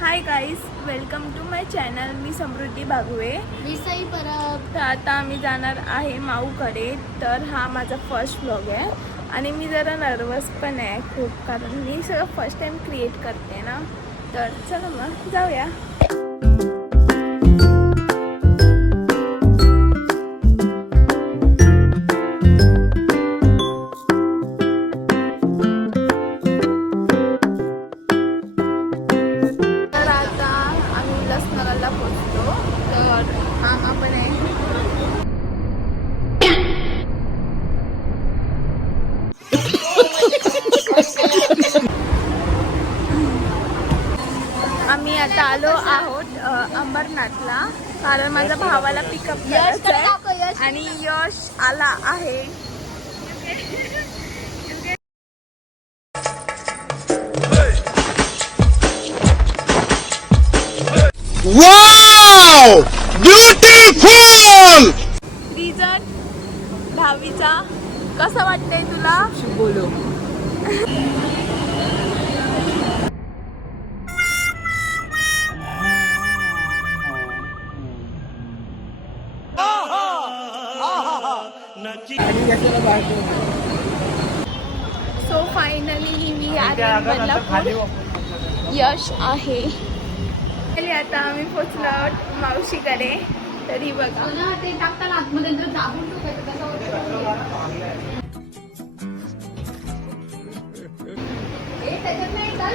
High guys, welcome to my channel. मी समृद्धी बागवे. मी सई परब. तर आता आम्ही जाणार आहे माऊकडे. तर हा माझा फर्स्ट व्लॉग आहे आणि मी जरा नर्वस पण आहे खूप, कारण मी सगळं फर्स्ट टाइम क्रिएट करते ना. तर चला मग जाऊया. आम्ही आता आलो आहोत अंबरनाथला, कारण माझ्या भावाला पिकअप करायचं आहे आणि यश आला आहे. Wow, beautiful. रिझल्ट 10वीचा कसं वाटतंय तुला? बोलो. सो फायनली मी बदलापूर यश आहे. आता आम्ही पोचलो आहोत मावशीकडे. तरी बघा ते टाकताना आतमध्ये दाबून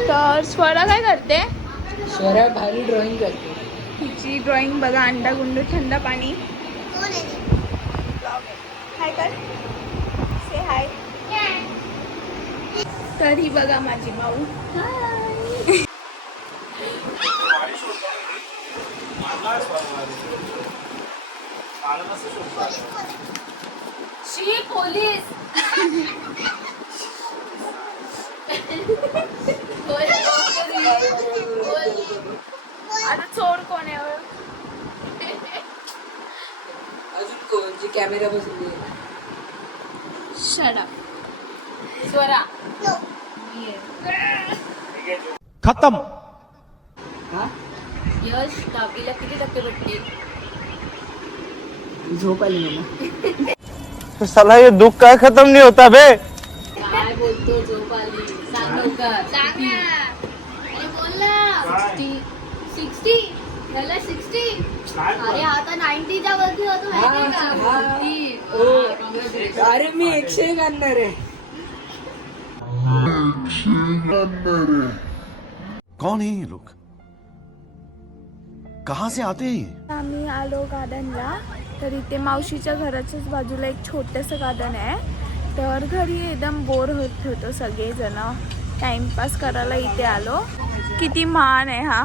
तर स्वरा काय करते? स्वरा भारी ड्रॉइंग करते. तिची ड्रॉइंग बघा. अंडा गुंडू, थंड पाणी. हाय कर, से हाय. तर ही बघा माझी माऊ. शी पोलीस. आता चोर कोण आहे? अजून कोणची कॅमेरा बसली? Shut up. स्वरा. खत्म. यश 10वीला किती टक्के भेटतील? झोप आली मला. तो साला ये दुख का खत्म नहीं होता बे. काय बोलतो? झोप आली. सांग लवकर. सांग ना. अरे बोल ना. 60 मला 60. अरे आता 90 च्या वरती होतो माहिती का? अरे मी 100 करणार आहे. कौन है ये लोग? कहाँ से आते हैं? आम्ही आलो गार्डनला. तर इथे मावशीच्या घराच्याच बाजूला एक छोटंसं गार्डन आहे. तर घरी एकदम बोर होत होतो सगळेजण. टाइमपास करायला इथे आलो. किती मान आहे हा.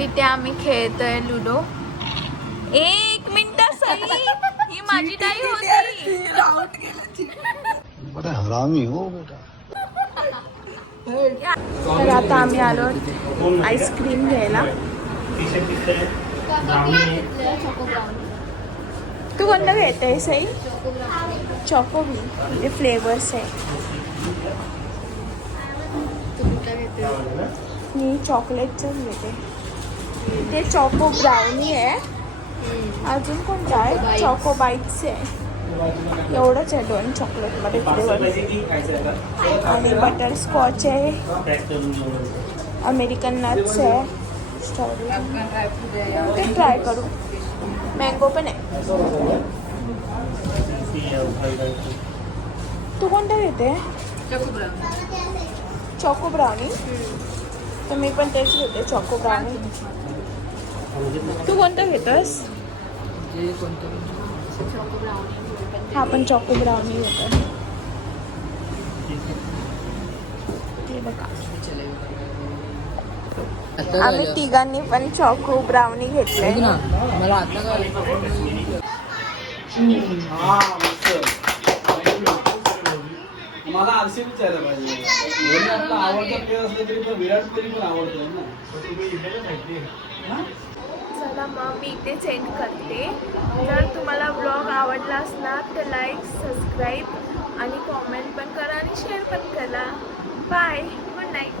इथे आम्ही खेळतोय लुडो. 1 मिनिट सही, ही माझी ताई होती. बड़ा हरामी हो बेटा. तर आता आम्ही आलो आईस्क्रीम घ्यायला. तू कोणतं घेते सई? चॉकोबी. ते फ्लेवर्स आहे. मी चॉकलेटचंच घेते. ते चॉको ब्राउनी आहे. अजून कोणतं आहे? चॉको बाईट्स आहे. एवढंच आहे 2 चॉकलेटमध्ये फ्लेवर. आणि बटर स्कॉच आहे. अमेरिकन नट्स आहे. स्ट्रॉबेरी ते ट्राय करू. मँगो पण आहे. तू कोणतं घेते? Choco brownie. तर मी पण तेच घेते, चॉको ब्राउनी. तू कोणतं घेतोस? हा पण चॉको ब्राउनी घेतो. ते बघा आम्ही तिघांनी पण चॉको ब्राउनी घेतले. मला आता मला आरसी विचारायला पाहिजे. आपला आवडता प्लेअर असला तरी पण विराट कोहली पण आवडतो ना. चला मग मी इथे सेंड करते. जर तुम्हाला ब्लॉग आवडला असणार तर लाईक, सबस्क्राईब आणि कॉमेंट पण करा आणि शेअर पण करा. Bye, good night.